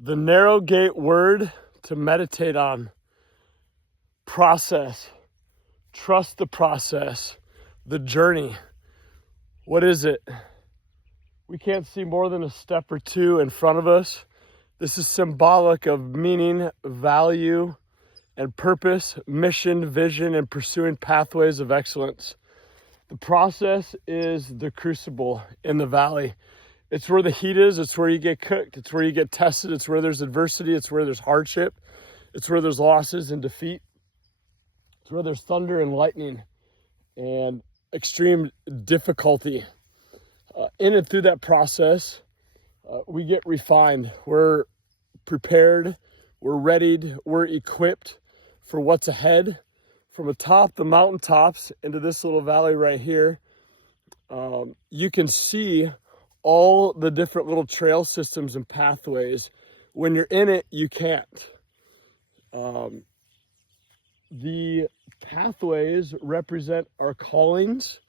The narrow gate word to meditate on. Process. Trust the process. The journey. What is it? We can't see more than a step or two in front of us. This is symbolic of meaning, value, and purpose, mission, vision, and pursuing pathways of excellence. The process is the crucible in the valley. It's where the heat is. It's where you get cooked. It's where you get tested. It's where there's adversity. It's where there's hardship. It's where there's losses and defeat. It's where there's thunder and lightning and extreme difficulty. In and through that process, we get refined. We're prepared. We're readied. We're equipped for what's ahead. From atop the mountaintops into this little valley right here, you can see all the different little trail systems and pathways. When you're in it, you can't. The pathways represent our callings,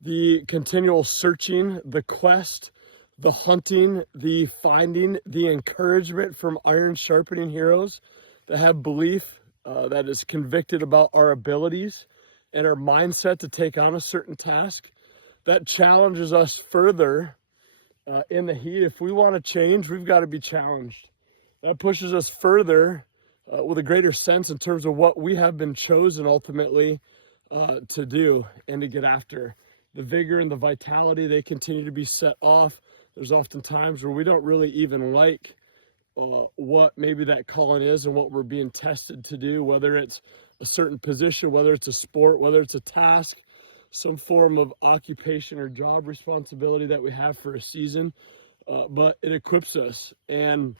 the continual searching, the quest, the hunting, the finding, the encouragement from iron sharpening heroes that have belief, that is convicted about our abilities and our mindset to take on a certain task. That challenges us further in the heat. If we want to change, we've got to be challenged. That pushes us further with a greater sense in terms of what we have been chosen ultimately to do and to get after. The vigor and the vitality, they continue to be set off. There's often times where we don't really even like what maybe that calling is and what we're being tested to do, whether it's a certain position, whether it's a sport, whether it's a task, some form of occupation or job responsibility that we have for a season, but it equips us, and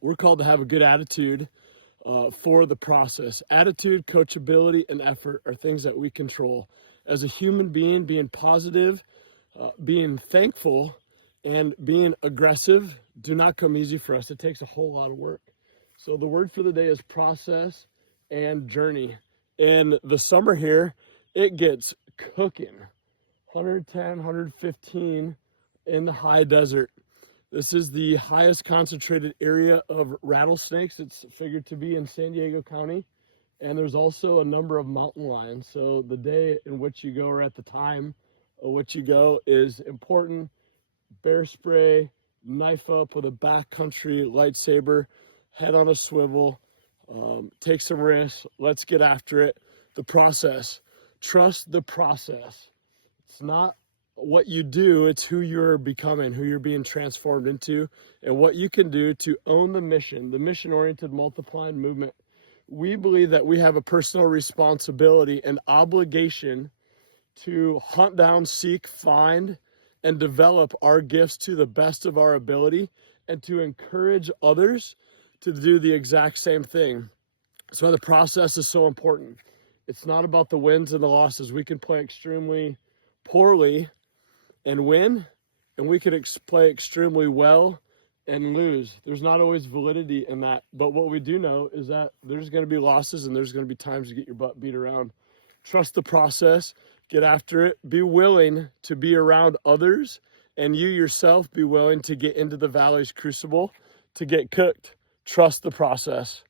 we're called to have a good attitude for the process. Attitude, coachability, and effort are things that we control. As a human being positive, being thankful, and being aggressive do not come easy for us. It takes a whole lot of work. So the word for the day is process and journey. In the summer here, it gets cooking. 110, 115 in the high desert. This is the highest concentrated area of rattlesnakes. It's figured to be in San Diego County. And there's also a number of mountain lions. So the day in which you go, or at the time of which you go, is important. Bear spray, knife up with a backcountry lightsaber, head on a swivel, take some risks, let's get after it. The process. Trust the process. It's not what you do, it's who you're becoming, who you're being transformed into, and what you can do to own the mission-oriented multiplying movement. We believe that we have a personal responsibility and obligation to hunt down, seek, find, and develop our gifts to the best of our ability, and to encourage others to do the exact same thing. That's why the process is so important. It's not about the wins and the losses. We can play extremely poorly and win, and we can play extremely well and lose. There's not always validity in that, but what we do know is that there's going to be losses and there's going to be times to get your butt beat around. Trust the process. Get after it. Be willing to be around others, and you yourself be willing to get into the valley's crucible to get cooked. Trust the process.